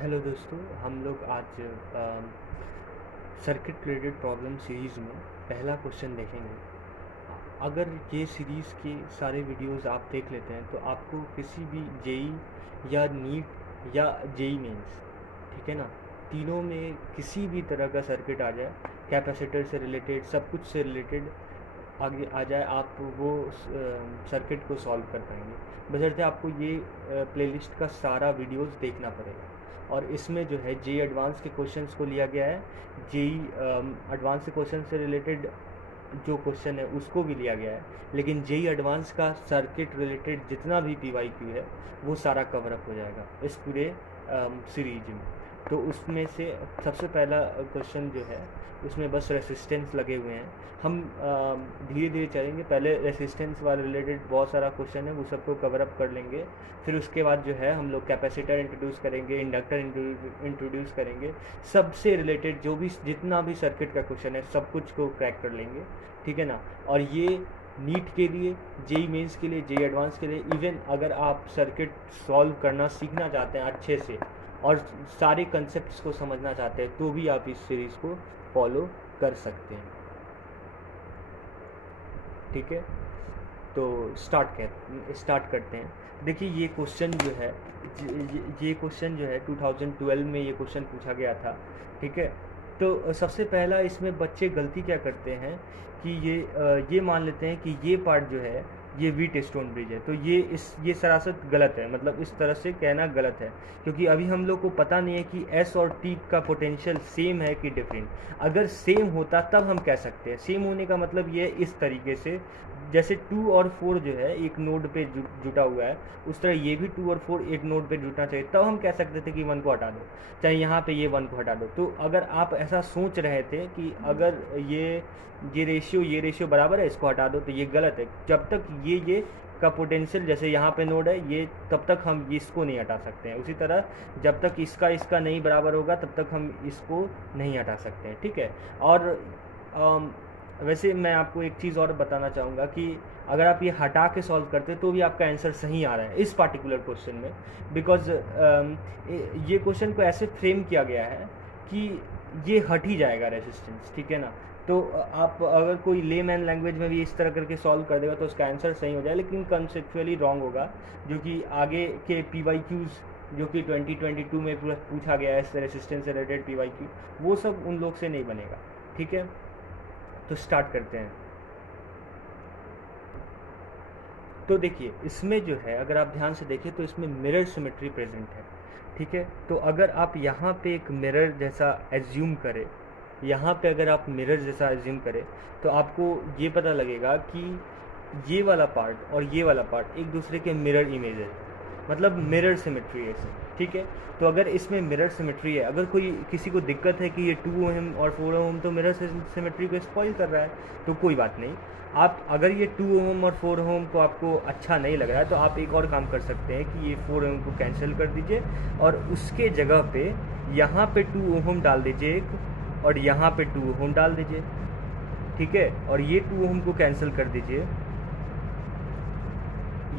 Hello दोस्तों, हम लोग आज सर्किट रिलेटेड प्रॉब्लम सीरीज़ में पहला क्वेश्चन देखेंगे। अगर ये सीरीज़ के सारे वीडियोस आप देख लेते हैं तो आपको किसी भी जेई या नीट या जेई मेंस, ठीक है ना, तीनों में किसी भी तरह का सर्किट आ जाए, कैपेसिटर से रिलेटेड, सब कुछ से रिलेटेड आगे आ जाए, आप वो सर्किट को सॉल्व कर पाएंगे। बशर्ते आपको ये प्लेलिस्ट का सारा वीडियोस देखना पड़ेगा। और इसमें जो है जेई एडवांस के क्वेश्चंस को लिया गया है, जेई एडवांस के क्वेश्चन से रिलेटेड जो क्वेश्चन है उसको भी लिया गया है, लेकिन जेई एडवांस का सर्किट रिलेटेड जितना भी पीवाईक्यू है वो सारा कवर अप हो जाएगा इस पूरे सीरीज में। तो उसमें से सबसे पहला क्वेश्चन जो है उसमें बस रेसिस्टेंस लगे हुए हैं। हम धीरे धीरे चलेंगे, पहले रेसिस्टेंस वाले रिलेटेड बहुत सारा क्वेश्चन है वो सबको कवर अप कर लेंगे। फिर उसके बाद जो है हम लोग कैपेसिटर इंट्रोड्यूस करेंगे, इंडक्टर इंट्रोड्यूस करेंगे, सबसे रिलेटेड जो भी जितना भी सर्किट का क्वेश्चन है सब कुछ को क्रैक कर लेंगे, ठीक है ना। और ये नीट के लिए, जेई मेंस के लिए, जेई एडवांस के लिए, इवन अगर आप सर्किट सॉल्व करना सीखना चाहते हैं अच्छे से और सारे कंसेप्ट्स को समझना चाहते हैं तो भी आप इस सीरीज़ को फॉलो कर सकते हैं, ठीक है। तो स्टार्ट करते हैं। देखिए ये क्वेश्चन जो है, ये क्वेश्चन जो है 2012 में ये क्वेश्चन पूछा गया था, ठीक है। तो सबसे पहला इसमें बच्चे गलती क्या करते हैं कि ये मान लेते हैं कि ये पार्ट जो है ये वीट स्टोन ब्रिज है, तो ये सरासर गलत है, मतलब इस तरह से कहना गलत है, क्योंकि अभी हम लोग को पता नहीं है कि एस और टी का पोटेंशियल सेम है कि डिफरेंट। अगर सेम होता तब हम कह सकते हैं। सेम होने का मतलब ये इस तरीके से, जैसे 2 और 4 जो है एक नोड पे जुटा हुआ है, उस तरह ये भी 2 और 4 एक नोड पे जुटना चाहिए, तब हम कह सकते थे कि 1 को हटा दो, चाहे यहाँ पे ये 1 को हटा दो। तो अगर आप ऐसा सोच रहे थे कि अगर ये रेशियो बराबर है, इसको हटा दो, तो ये गलत है। जब तक ये का पोटेंशियल, जैसे यहाँ पे नोड है ये, तब तक हम इसको नहीं हटा सकते हैं। उसी तरह जब तक इसका नहीं बराबर होगा तब तक हम इसको नहीं हटा सकते हैं, ठीक है। और वैसे मैं आपको एक चीज़ और बताना चाहूँगा कि अगर आप ये हटा के सॉल्व करते तो भी आपका आंसर सही आ रहा है इस पार्टिकुलर क्वेश्चन में, बिकॉज ये क्वेश्चन को ऐसे फ्रेम किया गया है कि ये हट ही जाएगा रेजिस्टेंस, ठीक है ना। तो आप अगर कोई लेमैन लैंग्वेज में भी इस तरह करके सॉल्व कर देगा तो उसका आंसर सही हो जाए, लेकिन कंसेप्चुअली रॉन्ग होगा, जो कि आगे के पीवाईक्यूज़ जो कि 2022 में पूछा गया है रेजिस्टेंस से रिलेटेड पीवाईक्यू, वो सब उन लोग से नहीं बनेगा, ठीक है। तो स्टार्ट करते हैं। तो देखिए इसमें जो है, अगर आप ध्यान से देखिए तो इसमें मिरर सिमेट्री प्रेजेंट है, ठीक है। तो अगर आप यहाँ पे एक मिरर जैसा एज्यूम करें, यहाँ पे अगर आप मिरर जैसा एज्यूम करें तो आपको ये पता लगेगा कि ये वाला पार्ट और ये वाला पार्ट एक दूसरे के मिरर इमेज है, मतलब मिरर सिमेट्री है इसमें, ठीक है। तो अगर इसमें मिरर सिमेट्री है, अगर कोई किसी को दिक्कत है कि ये 2 ओम और 4 ओम तो मिरर सिमेट्री को स्पॉइल कर रहा है, तो कोई बात नहीं। आप अगर ये 2 ओम और 4 ओम को आपको अच्छा नहीं लग रहा है तो आप एक और काम कर सकते हैं कि ये 4 ओम को कैंसिल कर दीजिए और उसके जगह पे यहाँ पे 2 ओम डाल दीजिए एक, और यहाँ पे 2 ओम डाल दीजिए, ठीक है। और ये 2 ओम को कैंसिल कर दीजिए,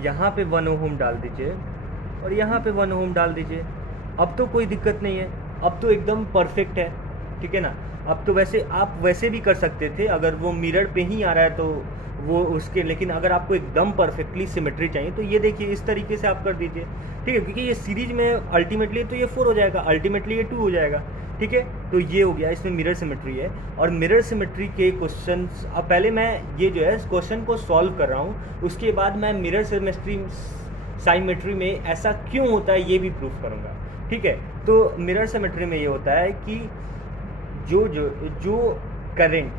यहाँ पे 1 ओम डाल दीजिए और यहाँ पे 1 ओम डाल दीजिए। अब तो कोई दिक्कत नहीं है, अब तो एकदम परफेक्ट है, ठीक है ना। अब तो वैसे आप वैसे भी कर सकते थे, अगर वो मिरर पे ही आ रहा है तो वो उसके, लेकिन अगर आपको एकदम परफेक्टली सिमेट्री चाहिए तो ये देखिए इस तरीके से आप कर दीजिए, ठीक है। क्योंकि ये सीरीज में अल्टीमेटली तो ये 4 हो जाएगा, अल्टीमेटली ये 2 हो जाएगा, ठीक है। तो ये हो गया, इसमें मिरर सिमेट्री है। और मिरर सिमेट्री के क्वेश्चन, अब पहले मैं ये जो है क्वेश्चन को सॉल्व कर रहा हूँ, उसके बाद मैं मिरर साइमेट्री में ऐसा क्यों होता है ये भी प्रूफ करूँगा, ठीक है। तो मिरर सिमेट्री में ये होता है कि जो करंट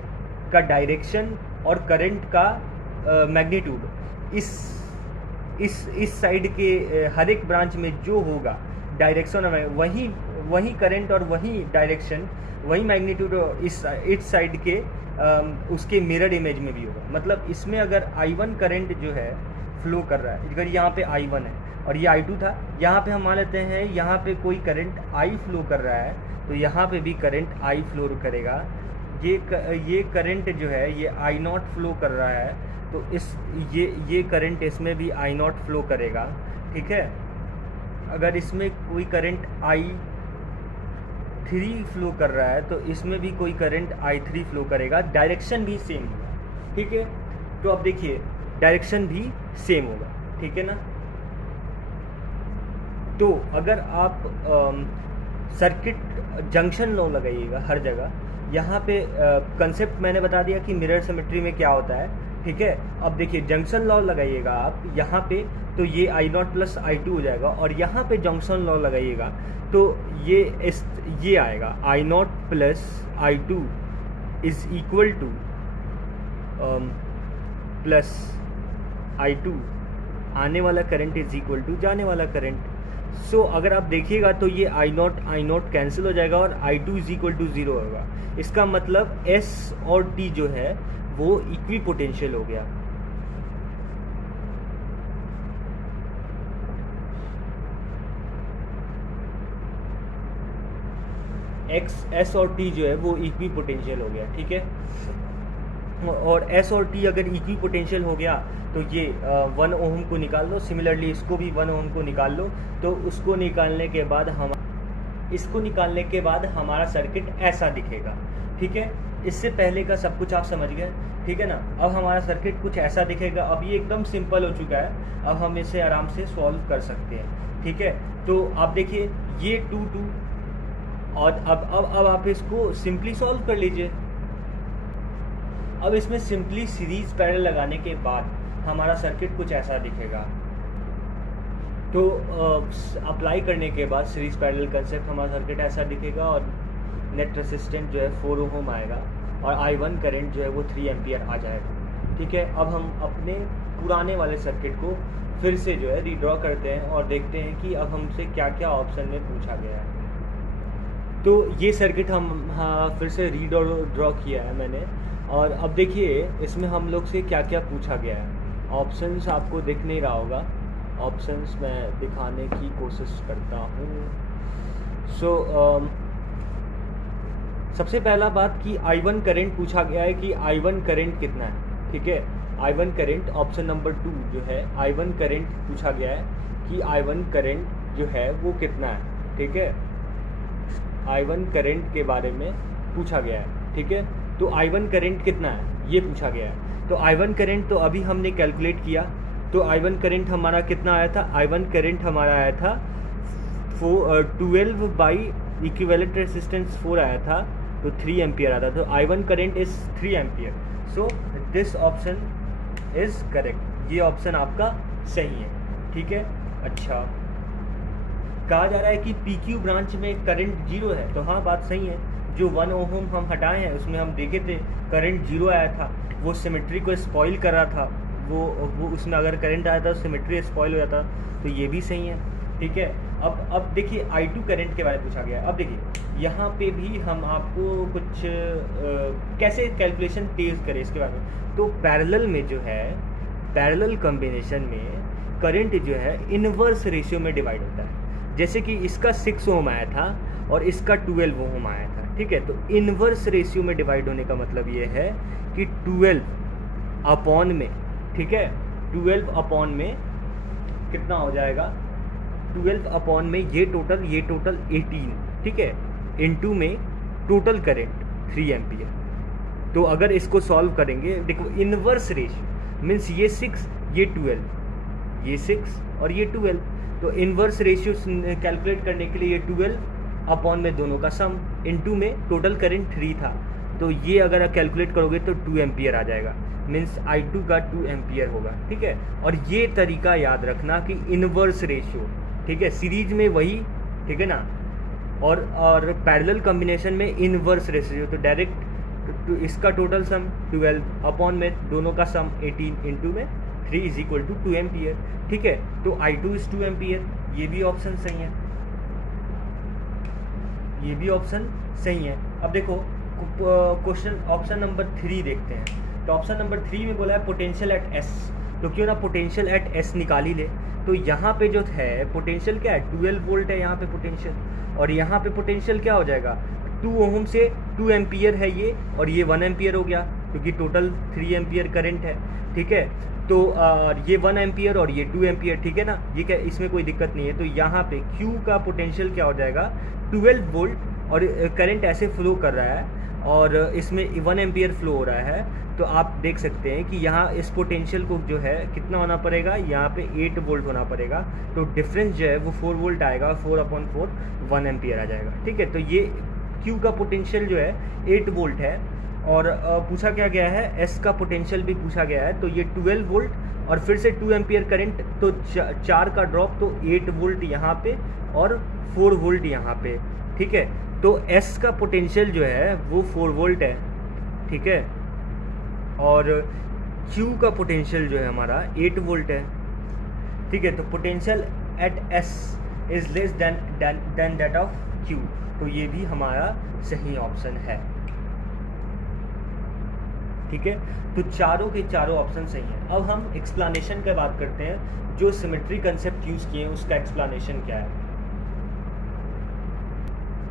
का डायरेक्शन और करंट का मैग्नीट्यूड इस साइड के हर एक ब्रांच में जो होगा डायरेक्शन, वही करंट और वही डायरेक्शन, वही मैग्नीट्यूड इस साइड के उसके मिरर इमेज में भी होगा। मतलब इसमें अगर I1 करंट जो है फ्लो कर रहा है, अगर यहाँ पे I1 है और ये I2 था, यहाँ पे हम मान लेते हैं यहाँ पे कोई करंट I फ्लो कर रहा है, तो यहाँ पे भी करंट I फ्लो करेगा। ये करंट जो है ये I0 फ्लो कर रहा है, तो ये करंट इसमें भी I0 फ्लो करेगा, ठीक है। अगर इसमें कोई करंट I I3 फ्लो कर रहा है तो इसमें भी कोई करंट I3 फ्लो करेगा, डायरेक्शन भी सेम होगा, ठीक है। तो अब देखिए डायरेक्शन भी सेम होगा, ठीक है ना। तो अगर आप सर्किट जंक्शन लॉ लगाइएगा हर जगह, यहाँ पे कंसेप्ट मैंने बता दिया कि मिरर सिमेट्री में क्या होता है, ठीक है। अब देखिए जंक्शन लॉ लगाइएगा आप यहाँ पे, तो ये I0 प्लस I2 हो जाएगा, और यहाँ पे जंक्शन लॉ लगाइएगा तो ये आएगा I0 plus I2 is equal two plus I2, आने वाला करंट इज इक्वल टू जाने वाला करंट। सो अगर आप देखिएगा तो ये I0 कैंसिल हो जाएगा और I2 इज इक्वल टू 0 होगा। इसका मतलब S और T जो है वो इक्वी पोटेंशियल हो गया। S और T जो है वो इक्वी पोटेंशियल हो गया, ठीक है। और S और T अगर इक्वी पोटेंशियल हो गया तो ये 1 ओम को निकाल लो, सिमिलरली इसको भी 1 ओम को निकाल लो। तो उसको निकालने के बाद हमारा सर्किट ऐसा दिखेगा, ठीक है। इससे पहले का सब कुछ आप समझ गए, ठीक है ना। अब हमारा सर्किट कुछ ऐसा दिखेगा। अब ये एकदम सिंपल हो चुका है, अब हम इसे आराम से सॉल्व कर सकते हैं, ठीक है। तो आप देखिए ये 2 और अब आप इसको सिंपली सॉल्व कर लीजिए। अब इसमें सिंपली सीरीज पैरेलल लगाने के बाद हमारा सर्किट कुछ ऐसा दिखेगा। तो अप्लाई करने के बाद सीरीज पैरेलल कंसेप्ट हमारा सर्किट ऐसा दिखेगा, और नेट रेसिस्टेंस जो है 4 ओम आएगा, और I1 करंट जो है वो 3 एम्पियर आ जाएगा, ठीक है। अब हम अपने पुराने वाले सर्किट को फिर से जो है रीड्रॉ करते हैं और देखते हैं कि अब हमसे क्या क्या ऑप्शन में पूछा गया है। तो ये सर्किट हम फिर से रीड्रॉ किया है मैंने, और अब देखिए इसमें हम लोग से क्या क्या पूछा गया है। ऑप्शंस आपको दिख नहीं रहा होगा, ऑप्शंस मैं दिखाने की कोशिश करता हूँ। सबसे पहला बात कि I1 करंट पूछा गया है कि I1 करंट कितना है, ठीक है। I1 करंट ऑप्शन नंबर 2 जो है I1 करंट पूछा गया है कि I1 करंट जो है वो कितना है, ठीक है। I1 करंट के बारे में पूछा गया है, ठीक है। तो I1 करंट कितना है ये पूछा गया है। तो I1 करंट तो अभी हमने कैलकुलेट किया, तो I1 करंट हमारा कितना आया था। I1 करंट हमारा आया था 12 बाई इक्विवेलेंट रेजिस्टेंस 4 आया था, तो 3 एम्पियर आता। तो I1 current is 3 ampere. So this option is correct, ये ऑप्शन आपका सही है, ठीक है। अच्छा, कहा जा रहा है कि PQ ब्रांच में करंट 0 है, तो हाँ बात सही है। जो 1 ओम हम हटाए हैं उसमें हम देखे थे करंट 0 आया था, वो सिमेट्री को स्पॉइल कर रहा था। वो उसमें अगर करंट आया था तो सिमेट्री स्पॉइल हो जाता, तो ये भी सही है, ठीक है। अब देखिए I2 करंट के बारे में पूछा गया है। अब देखिए यहाँ पे भी हम आपको कुछ कैसे कैलकुलेशन तेज करें इसके बारे में। तो पैरेलल में जो है, पैरेलल कॉम्बिनेशन में करंट जो है इनवर्स रेशियो में डिवाइड होता है। जैसे कि इसका 6 ओम आया था और इसका 12 ओम आया था, ठीक है। तो इनवर्स रेशियो में डिवाइड होने का मतलब ये है कि 12 अपॉन में, ठीक है, 12 अपॉन में कितना हो जाएगा, 12 अपॉन में ये टोटल 18, ठीक है, इनटू में टोटल करंट 3 एम्पियर। तो अगर इसको सॉल्व करेंगे, देखो इनवर्स रेशियो मीन्स ये 6 ये 12, ये 6 और ये 12, तो इनवर्स रेशियो कैलकुलेट करने के लिए ये 12 अपॉन में दोनों का सम, इनटू में टोटल करंट 3 था, तो ये अगर आप कैलकुलेट करोगे तो 2 एम्पियर आ जाएगा, मीन्स I2 का 2 एम्पियर होगा, ठीक है। और ये तरीका याद रखना कि इनवर्स रेशियो, ठीक है, सीरीज में वही, ठीक है ना, और पैरेलल कॉम्बिनेशन में इनवर्स रेशियो, तो डायरेक्ट तो इसका टोटल सम 12 अपॉन में दोनों का सम 18 इनटू में 3 इज इक्वल टू 2 एम्पियर, ठीक है। तो I2 इज 2 एम्पियर, ये भी ऑप्शन सही है, ये भी ऑप्शन सही है। अब देखो क्वेश्चन ऑप्शन नंबर 3 देखते हैं। तो ऑप्शन नंबर 3 में बोला है पोटेंशियल एट S, तो क्यों ना पोटेंशियल एट S निकाल ही ले। तो यहाँ पे जो है पोटेंशियल क्या है, 12 वोल्ट है यहाँ पे पोटेंशियल, और यहाँ पे पोटेंशियल क्या हो जाएगा, 2 ओम से 2 एम्पियर है ये, और ये 1 एम्पियर हो गया क्योंकि टोटल 3 एम्पियर करंट है, ठीक है। तो ये 1 एम्पियर और ये 2 एम्पियर, ठीक है ना, ये क्या, इसमें कोई दिक्कत नहीं है। तो यहाँ पे Q का पोटेंशियल क्या हो जाएगा, 12 वोल्ट और करंट ऐसे फ्लो कर रहा है और इसमें 1 एम्पियर फ्लो हो रहा है, तो आप देख सकते हैं कि यहाँ इस पोटेंशियल को जो है कितना होना पड़ेगा, यहाँ पे 8 वोल्ट होना पड़ेगा, तो डिफरेंस जो है वो 4 वोल्ट आएगा, 4/4 1 एम्पियर आ जाएगा। ठीक है, तो ये Q का पोटेंशियल जो है 8 वोल्ट है। और पूछा क्या गया है, S का पोटेंशियल भी पूछा गया है, तो ये 12 वोल्ट और फिर से 2 एम्पियर करंट, तो 4 का ड्रॉप, तो 8 वोल्ट यहाँ पे और 4 वोल्ट यहाँ पे। ठीक है, तो S का पोटेंशियल जो है वो 4 वोल्ट है। ठीक है, और Q का पोटेंशियल जो है हमारा 8 वोल्ट है। ठीक है, तो potential at S is less than that of Q, तो ये भी हमारा सही ऑप्शन है। ठीक है, तो चारों के चारों ऑप्शन सही हैं। अब हम एक्सप्लेनेशन की बात करते हैं, जो सिमेट्री कंसेप्ट यूज़ किए हैं उसका एक्सप्लेनेशन क्या है।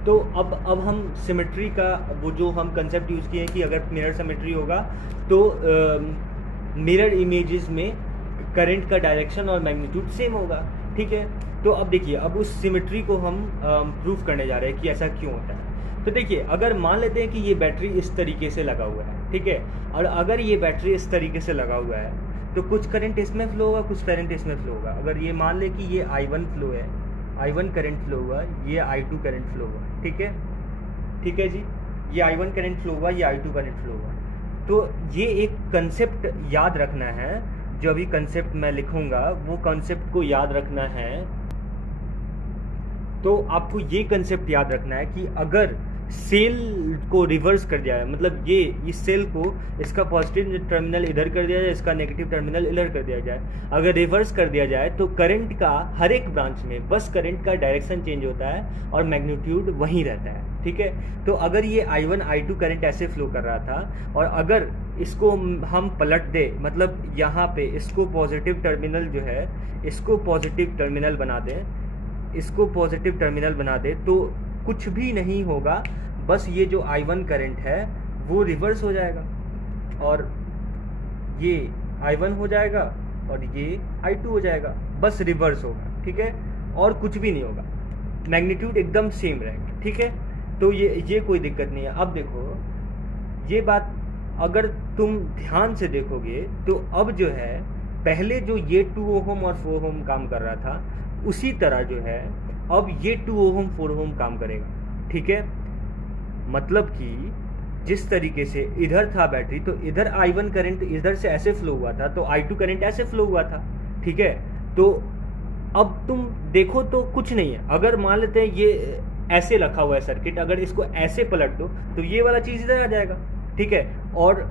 तो अब हम सिमेट्री का वो जो हम कंसेप्ट यूज़ किए हैं कि अगर मिरर सिमेट्री होगा तो मिरर इमेजेस में करंट का डायरेक्शन और मैग्नीट्यूड सेम होगा। ठीक है, तो अब देखिए, अब उस सिमेट्री को हम प्रूफ करने जा रहे हैं कि ऐसा क्यों होता है। तो देखिए, अगर मान लेते हैं कि ये बैटरी इस तरीके से लगा हुआ है, ठीक है, और अगर ये बैटरी इस तरीके से लगा हुआ है तो कुछ करंट इसमें फ्लो होगा, कुछ करंट इसमें फ्लो होगा। अगर ये मान ले कि ये I1 फ्लो है, I1 करंट फ्लो हुआ, ये I2 करंट फ्लो हुआ। ठीक है, ठीक है जी, ये I1 करंट फ्लो हुआ, ये I2 करंट फ्लो हुआ। तो ये एक कंसेप्ट याद रखना है, जो अभी कंसेप्ट मैं लिखूंगा वो कंसेप्ट को याद रखना है। तो आपको ये कंसेप्ट याद रखना है कि अगर सेल को रिवर्स कर दिया है, मतलब ये इस सेल को इसका पॉजिटिव टर्मिनल इधर कर दिया जाए, इसका नेगेटिव टर्मिनल इधर कर दिया जाए, अगर रिवर्स कर दिया जाए तो करंट का हर एक ब्रांच में बस करंट का डायरेक्शन चेंज होता है और मैग्नीट्यूड वहीं रहता है। ठीक है, तो अगर ये I1 I2 करंट ऐसे फ्लो कर रहा था और अगर इसको हम पलट दे, मतलब यहाँ पे इसको पॉजिटिव टर्मिनल जो है इसको पॉजिटिव टर्मिनल बना दें, इसको पॉजिटिव टर्मिनल बना दे, तो कुछ भी नहीं होगा, बस ये जो I1 करंट है वो रिवर्स हो जाएगा और ये I1 हो जाएगा और ये I2 हो जाएगा, बस रिवर्स होगा। ठीक है, और कुछ भी नहीं होगा, मैग्नीट्यूड एकदम सेम रहेगा। ठीक है, तो ये कोई दिक्कत नहीं है। अब देखो ये बात, अगर तुम ध्यान से देखोगे तो अब जो है पहले जो ये 2 ओहम और 4 ओहम काम कर रहा था, उसी तरह जो है अब ये 2 ओहम 4 ओहम काम करेगा। ठीक है, मतलब कि जिस तरीके से इधर था बैटरी, तो इधर I1 करंट इधर से ऐसे फ्लो हुआ था, तो I2 करंट ऐसे फ्लो हुआ था। ठीक है, तो अब तुम देखो तो कुछ नहीं है। अगर मान लेते हैं ये ऐसे रखा हुआ है सर्किट, अगर इसको ऐसे पलट दो तो ये वाला चीज़ इधर आ जाएगा। ठीक है, और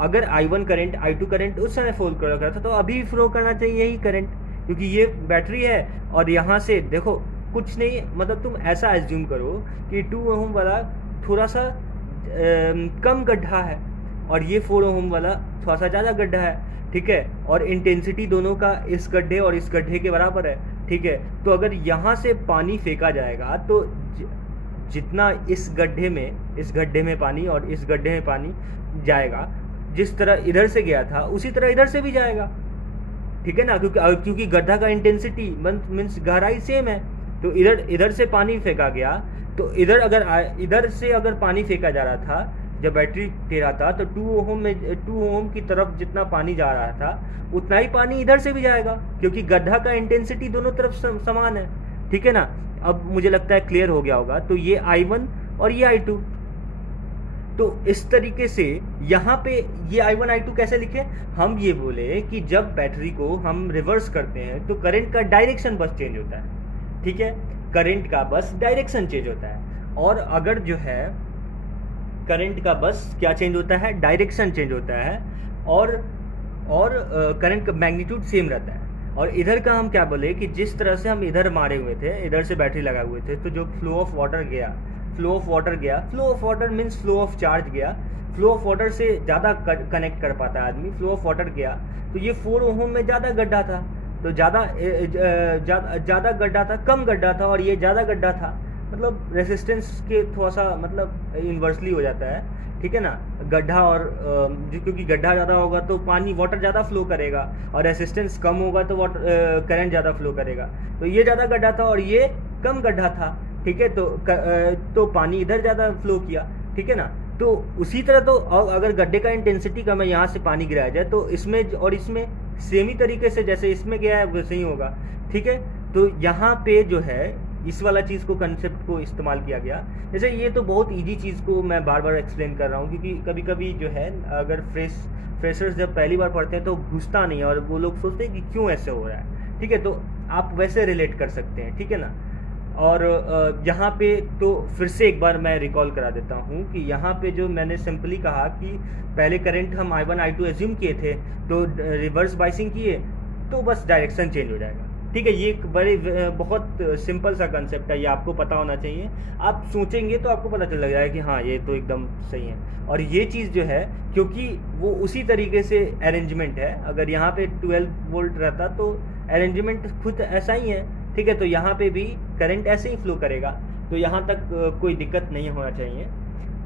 अगर I1 करंट I2 करंट उस समय फ्लो कर रहा था तो अभी फ्लो करना चाहिए यही करंट, क्योंकि ये बैटरी है और यहाँ से देखो कुछ नहीं, मतलब तुम ऐसा एज्यूम करो कि 2 ओहम वाला थोड़ा सा कम गड्ढा है और ये 4 ओहम वाला थोड़ा सा ज़्यादा गड्ढा है। ठीक है, और इंटेंसिटी दोनों का इस गड्ढे और इस गड्ढे के बराबर है। ठीक है, तो अगर यहाँ से पानी फेंका जाएगा तो जितना इस गड्ढे में पानी और इस गड्ढे में पानी जाएगा, जिस तरह इधर से गया था उसी तरह इधर से भी जाएगा। ठीक है ना, क्योंकि गड्ढा का इंटेंसिटी मीन्स गहराई सेम है, तो इधर से पानी फेंका गया, तो इधर से अगर पानी फेंका जा रहा था जब बैटरी टेढ़ा था, तो 2 ओहम की तरफ जितना पानी जा रहा था उतना ही पानी इधर से भी जाएगा, क्योंकि गड्ढा का इंटेंसिटी दोनों तरफ समान है। ठीक है ना, अब मुझे लगता है क्लियर हो गया होगा। तो ये I1 और ये I2, तो इस तरीके से यहाँ पे ये I1 I2 कैसे लिखे, हम ये बोले कि जब बैटरी को हम रिवर्स करते हैं तो करंट का डायरेक्शन बस चेंज होता है। ठीक है, करंट का बस डायरेक्शन चेंज होता है, और अगर जो है करंट का बस क्या चेंज होता है, डायरेक्शन चेंज होता है, और करंट का मैग्नीट्यूड सेम रहता है। और इधर का हम क्या बोले कि जिस तरह से हम इधर मारे हुए थे, इधर से बैटरी लगाए हुए थे, तो जो फ्लो ऑफ वाटर गया, flow of water means flow of charge गया, फ्लो ऑफ वाटर से ज़्यादा कनेक्ट कर पाता है आदमी, फ्लो ऑफ वाटर गया, तो ये 4 ओहम में ज़्यादा गड्ढा था, तो ज़्यादा गड्ढा था, कम गड्ढा था, और ये ज़्यादा गड्ढा था, मतलब रेसिस्टेंस के थोड़ा सा मतलब इन्वर्सली हो जाता है। ठीक है ना, गड्ढा और क्योंकि गड्ढा ज़्यादा होगा तो वाटर ज़्यादा फ्लो करेगा, और रेसिस्टेंस कम होगा तो करंट ज़्यादा फ्लो करेगा। तो ये ज़्यादा गड्ढा था और ये कम गड्ढा था, ठीक है। तो पानी इधर ज़्यादा फ्लो किया, ठीक है ना। तो उसी तरह तो अगर गड्ढे का इंटेंसिटी कम है, यहाँ से पानी गिराया जाए तो इसमें और इसमें सेम ही तरीके से जैसे इसमें गया है वैसे ही होगा, ठीक है। तो यहाँ पे जो है इस वाला चीज़ को, कंसेप्ट को इस्तेमाल किया गया। जैसे ये तो बहुत इजी चीज़ को मैं बार बार एक्सप्लेन कर रहा हूँ, क्योंकि कभी कभी जो है अगर फ्रेशर्स जब पहली बार पढ़ते हैं तो घुसता नहीं है और वो लोग सोचते हैं कि क्यों ऐसे हो रहा है, ठीक है। तो आप वैसे रिलेट कर सकते हैं, ठीक है ना। और यहाँ पे तो फिर से एक बार मैं रिकॉल करा देता हूँ कि यहाँ पे जो मैंने सिंपली कहा कि पहले करंट हम I1 I2 एज्यूम किए थे, तो रिवर्स बाइसिंग किए तो बस डायरेक्शन चेंज हो जाएगा, ठीक है। ये एक बहुत सिंपल सा कंसेप्ट है, ये आपको पता होना चाहिए। आप सोचेंगे तो आपको पता चल लग जाएगा कि हाँ ये तो एकदम सही है। और ये चीज़ जो है, क्योंकि वो उसी तरीके से अरेंजमेंट है, अगर यहाँ पे 12 वोल्ट रहता तो अरेंजमेंट खुद ऐसा ही है, ठीक है। तो यहाँ पे भी करंट ऐसे ही फ्लो करेगा, तो यहाँ तक कोई दिक्कत नहीं होना चाहिए।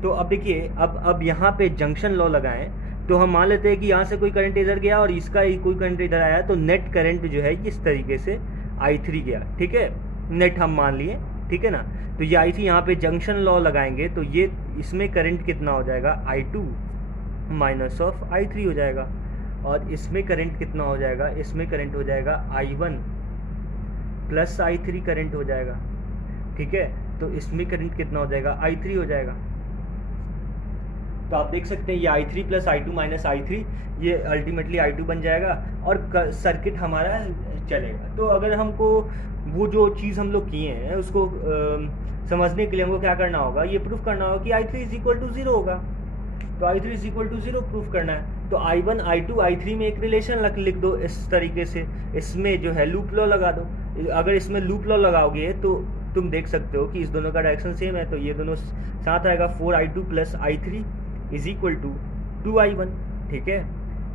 तो अब देखिए, अब यहाँ पे जंक्शन लॉ लगाएं तो हम मान लेते हैं कि यहाँ से कोई करंट इधर गया और इसका ही कोई करंट इधर आया, तो नेट करंट जो है इस तरीके से I3 गया, ठीक है। नेट हम मान लिए, ठीक है ना। तो ये I3 यहाँ पे जंक्शन लॉ लगाएंगे तो ये इसमें करंट कितना हो जाएगा, I2 माइनस ऑफ I3 हो जाएगा। और इसमें करंट कितना हो जाएगा, इसमें करंट हो जाएगा I1 प्लस I3 करंट हो जाएगा, ठीक है। तो इसमें करंट कितना हो जाएगा, I3 हो जाएगा। तो आप देख सकते हैं ये I3 plus I2 minus I3, ये अल्टीमेटली I2 बन जाएगा और सर्किट हमारा चलेगा। तो अगर हमको वो जो चीज़ हम लोग किए हैं उसको समझने के लिए हमको क्या करना होगा, ये प्रूफ करना होगा कि I3 इज इक्वल टू 0 होगा। तो I3 is equal to 0 proof करना है। तो I1 I2 I3 में एक रिलेशन लिख दो इस तरीके से, इसमें जो है लूप लॉ लगा दो। अगर इसमें लूप लॉ लगाओगे तो तुम देख सकते हो कि इस दोनों का डायरेक्शन सेम है, तो ये दोनों साथ आएगा। 4I2 plus I3 is equal to 2I1, ठीक है।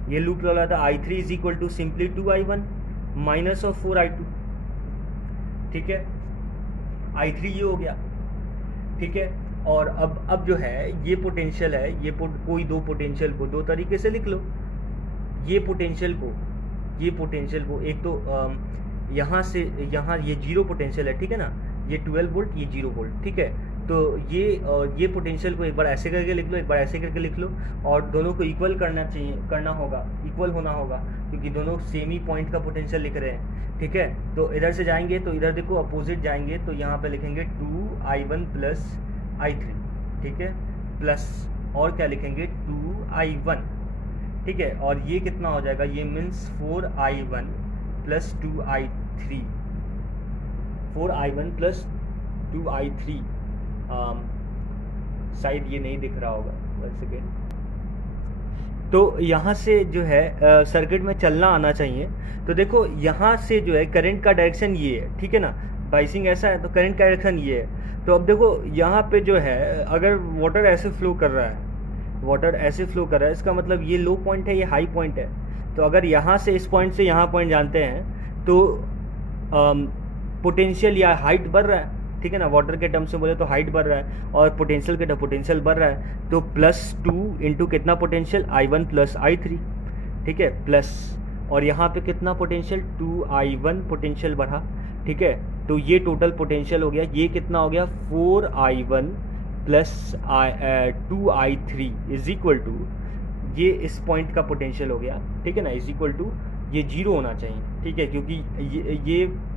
ये लूप लॉ था, I3 is equal to simply 2I1 minus of 4I2, ठीक है। I3 ये हो गया, ठीक है। और अब जो है ये पोटेंशियल है, ये कोई दो पोटेंशियल को दो तरीके से लिख लो। ये पोटेंशियल को एक तो यहाँ से यहाँ ये 0 पोटेंशियल है, ठीक है ना। ये 12 वोल्ट, ये 0 वोल्ट, ठीक है। तो ये पोटेंशियल को एक बार ऐसे करके लिख लो, एक बार ऐसे करके लिख लो, और दोनों को इक्वल करना होगा, इक्वल होना होगा, क्योंकि दोनों सेम ही पॉइंट का पोटेंशियल लिख रहे हैं, ठीक है। तो इधर से जाएंगे तो इधर देखो अपोजिट जाएंगे, तो यहाँ पे लिखेंगे 2I1 प्लस I3, ठीक है, प्लस और क्या लिखेंगे 2I1, ठीक है। और ये कितना हो जाएगा, ये means 4I1 plus 2I3, 4I1 plus 2I3। शायद ये नहीं दिख रहा होगा, 1 सेकेंड। तो यहाँ से जो है सर्किट में चलना आना चाहिए। तो देखो यहाँ से जो है करंट का डायरेक्शन ये है, ठीक है ना। बाइसिंग ऐसा है तो करंट का डायरेक्शन ये है। तो अब देखो यहाँ पे जो है अगर वाटर ऐसे फ्लो कर रहा है, इसका मतलब ये लो पॉइंट है, ये हाई पॉइंट है। तो अगर यहाँ से इस पॉइंट से यहाँ पॉइंट जानते हैं तो पोटेंशियल या हाइट बढ़ रहा है, ठीक है ना। वाटर के टर्म से बोले तो हाइट बढ़ रहा है, और पोटेंशियल के टर्म पोटेंशियल बढ़ रहा है। तो +2 इंटू कितना पोटेंशियल, I1 प्लस I3, ठीक है, प्लस और यहाँ पे कितना पोटेंशियल 2I1 पोटेंशियल बढ़ा, ठीक है। तो ये टोटल पोटेंशियल हो गया, ये कितना हो गया 4I1 plus 2I3 is equal to, ये इस पॉइंट का पोटेंशियल हो गया, ठीक है ना, इज इक्वल टू ये 0 होना चाहिए, ठीक है, क्योंकि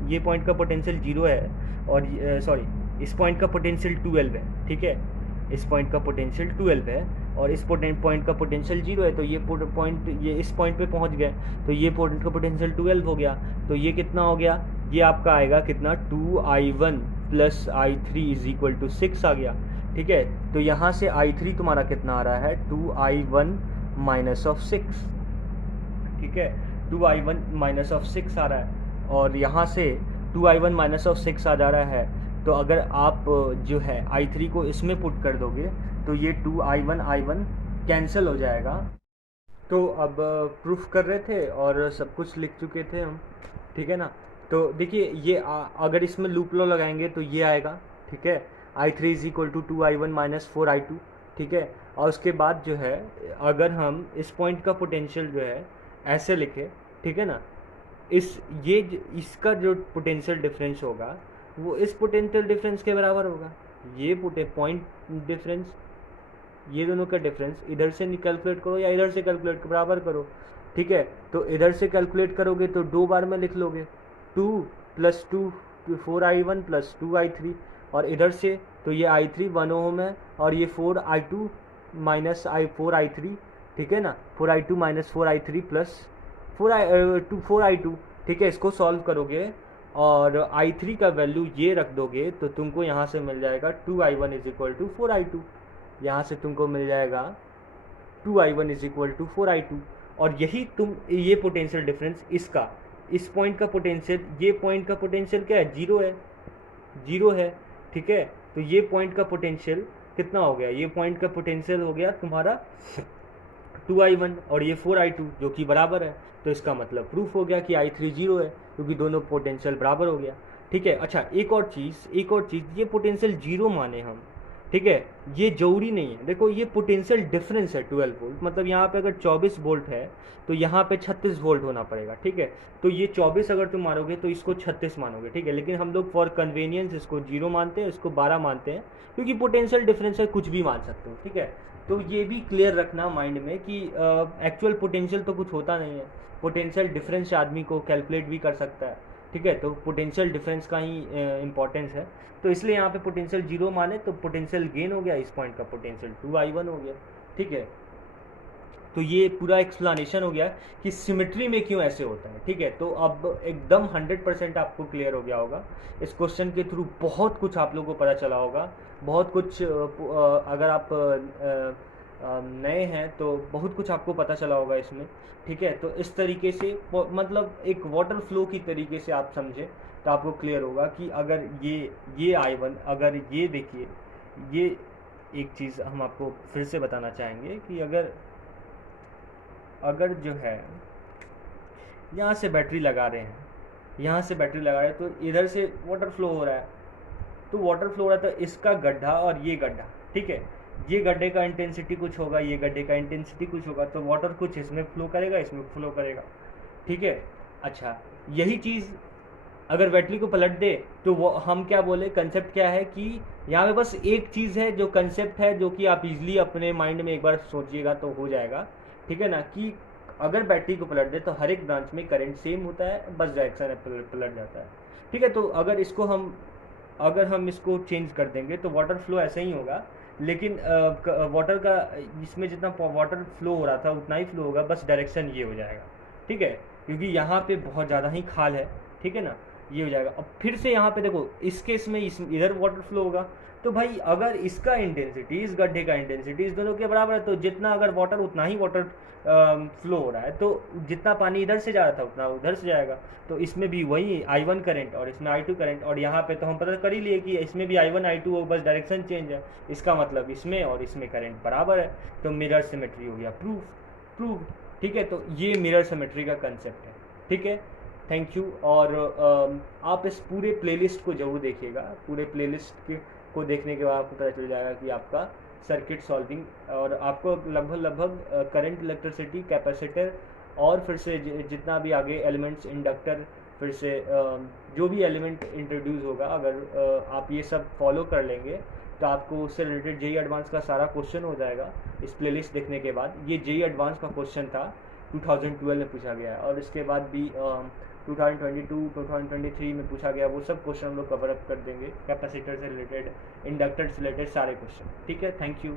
ये पॉइंट का पोटेंशियल 0 है, और इस पॉइंट का पोटेंशियल 12 है, ठीक है। इस पॉइंट का पोटेंशियल 12 है और इस पॉइंट का पोटेंशियल 0 है। तो ये इस पॉइंट पे पहुंच गए, तो ये पॉइंट का पोटेंशियल 12 हो गया। तो ये कितना हो गया, ये आपका आएगा कितना 2I1 plus I3 is equal to 6 आ गया, ठीक है। तो यहाँ से I3 तुम्हारा कितना आ रहा है 2I1 माइनस ऑफ 6, ठीक है, 2I1 माइनस ऑफ 6 आ रहा है, और यहाँ से 2I1 माइनस ऑफ 6 आ जा रहा है। तो अगर आप जो है I3 को इसमें पुट कर दोगे तो ये 2I1 कैंसिल हो जाएगा। तो अब प्रूफ कर रहे थे और सब कुछ लिख चुके थे हम, ठीक है ना। तो देखिए ये अगर इसमें लूप लॉ लगाएंगे तो ये आएगा, ठीक है, I3 is equal to 2I1 minus 4I2, ठीक है। और उसके बाद जो है अगर हम इस पॉइंट का पोटेंशियल जो है ऐसे लिखे, ठीक है ना, इसका जो पोटेंशियल डिफरेंस होगा वो इस पोटेंशियल डिफरेंस के बराबर होगा। ये पॉइंट डिफरेंस, ये दोनों का डिफरेंस इधर से कैलकुलेट करो या इधर से कैलकुलेट बराबर करो, ठीक है। तो इधर से कैलकुलेट करोगे तो 2 बार में लिख लोगे, 2 + 2 4i1 + 2i3, और इधर से तो ये i3 1 ओम है और ये 4i2 - 4i3, ठीक है ना, 4i2 - 4i3 प्लस 4i2, ठीक है। इसको सॉल्व करोगे और i3 का वैल्यू ये रख दोगे तो तुमको यहाँ से मिल जाएगा 2i1 = 4i2, यहाँ से तुमको मिल जाएगा 2i1 = 4i2। और यही तुम ये पोटेंशियल डिफरेंस इसका, इस पॉइंट का पोटेंशियल, ये पॉइंट का पोटेंशियल क्या है, जीरो है, जीरो है, ठीक है। तो ये पॉइंट का पोटेंशियल कितना हो गया, ये पॉइंट का पोटेंशियल हो गया तुम्हारा 2i1 और ये 4i2 जो कि बराबर है। तो इसका मतलब प्रूफ हो गया कि i3 0 है, क्योंकि दोनों पोटेंशियल बराबर हो गया, ठीक है। अच्छा, एक और चीज़, ये पोटेंशियल जीरो माने हम, ठीक है, ये जरूरी नहीं है। देखो ये पोटेंशियल डिफरेंस है 12 वोल्ट, मतलब यहाँ पे अगर 24 वोल्ट है तो यहाँ पे 36 वोल्ट होना पड़ेगा, ठीक है। तो ये 24 अगर तुम मानोगे तो इसको 36 मानोगे, ठीक है। लेकिन हम लोग फॉर कन्वीनियंस इसको 0 मानते हैं, इसको 12 मानते हैं, क्योंकि पोटेंशियल डिफरेंस है, कुछ भी मान सकते हो, ठीक है। तो ये भी क्लियर रखना माइंड में कि एक्चुअल पोटेंशियल तो कुछ होता नहीं है, पोटेंशियल डिफरेंस आदमी को कैलकुलेट भी कर सकता है, ठीक है। तो पोटेंशियल डिफरेंस का ही इंपॉर्टेंस है, तो इसलिए यहाँ पे पोटेंशियल 0 माने तो पोटेंशियल गेन हो गया, इस पॉइंट का पोटेंशियल 2i1 हो गया, ठीक है। तो ये पूरा एक्सप्लेनेशन हो गया कि सिमेट्री में क्यों ऐसे होता है, ठीक है। तो अब एकदम 100% आपको क्लियर हो गया होगा इस क्वेश्चन के थ्रू, बहुत कुछ आप लोगों को पता चला होगा, बहुत कुछ अगर आप नए हैं तो बहुत कुछ आपको पता चला होगा इसमें, ठीक है। तो इस तरीके से मतलब एक वाटर फ्लो की तरीके से आप समझे तो आपको क्लियर होगा कि अगर ये i1, अगर ये देखिए, ये एक चीज़ हम आपको फिर से बताना चाहेंगे कि अगर जो है यहाँ से बैटरी लगा रहे हैं, यहाँ से बैटरी लगा रहे हैं, तो इधर से वाटर फ्लो हो रहा है, तो वाटर फ्लो हो रहा है तो इसका गड्ढा और ये गड्ढा, ठीक है, ये गड्ढे का इंटेंसिटी कुछ होगा, ये गड्ढे का इंटेंसिटी कुछ होगा, तो वाटर कुछ इसमें फ्लो करेगा, इसमें फ्लो करेगा, ठीक है। अच्छा, यही चीज़ अगर बैटरी को पलट दे तो वो हम क्या बोले, कंसेप्ट क्या है कि यहाँ पे बस एक चीज़ है जो कंसेप्ट है, जो कि आप इजीली अपने माइंड में एक बार सोचिएगा तो हो जाएगा, ठीक है ना, कि अगर बैटरी को पलट दे तो हर एक ब्रांच में करंट सेम होता है, बस डायरेक्शन पलट जाता है, ठीक है। तो अगर हम इसको चेंज कर देंगे तो वाटर फ्लो ऐसा ही होगा, लेकिन वाटर का इसमें जितना वाटर फ्लो हो रहा था उतना ही फ्लो होगा, बस डायरेक्शन ये हो जाएगा, ठीक है, क्योंकि यहाँ पे बहुत ज़्यादा ही खाल है, ठीक है ना, ये हो जाएगा। अब फिर से यहाँ पे देखो, इस केस में इधर वाटर फ्लो होगा, तो भाई अगर इसका इंटेंसिटी, इस गड्ढे का इंटेंसिटी इस दोनों के बराबर है, तो जितना अगर वाटर उतना ही वाटर फ्लो हो रहा है, तो जितना पानी इधर से जा रहा था उतना उधर से जाएगा, तो इसमें भी वही i1 करंट और इसमें i2 करंट, और यहाँ पे तो हम पता कर ही लिए कि इसमें भी i1 i2 हो, बस डायरेक्शन चेंज है, इसका मतलब इसमें और इसमें करंट बराबर है, तो मिरर सिमेट्री हो गया प्रूफ, ठीक है। तो ये मिरर सिमेट्री का कंसेप्ट है, ठीक है। Thank you. और आप इस पूरे प्लेलिस्ट को ज़रूर देखिएगा, पूरे प्लेलिस्ट को देखने के बाद आपको पता चल जाएगा कि आपका सर्किट सॉल्विंग, और आपको लगभग करंट, इलेक्ट्रिसिटी, कैपेसिटर, और फिर से जितना भी आगे एलिमेंट्स, इंडक्टर, फिर से जो भी एलिमेंट इंट्रोड्यूस होगा, अगर आप ये सब फॉलो कर लेंगे तो आपको उससे रिलेटेड जेईई एडवांस का सारा क्वेश्चन हो जाएगा इस प्लेलिस्ट देखने के बाद। ये जेईई एडवांस का क्वेश्चन था, 2012 में पूछा गया है, और इसके बाद भी 2022, 2023 में पूछा गया, वो सब क्वेश्चन हम लोग कवर अप कर देंगे, कैपेसिटर से रिलेटेड, इंडक्टर से रिलेटेड सारे क्वेश्चन, ठीक है। Thank you.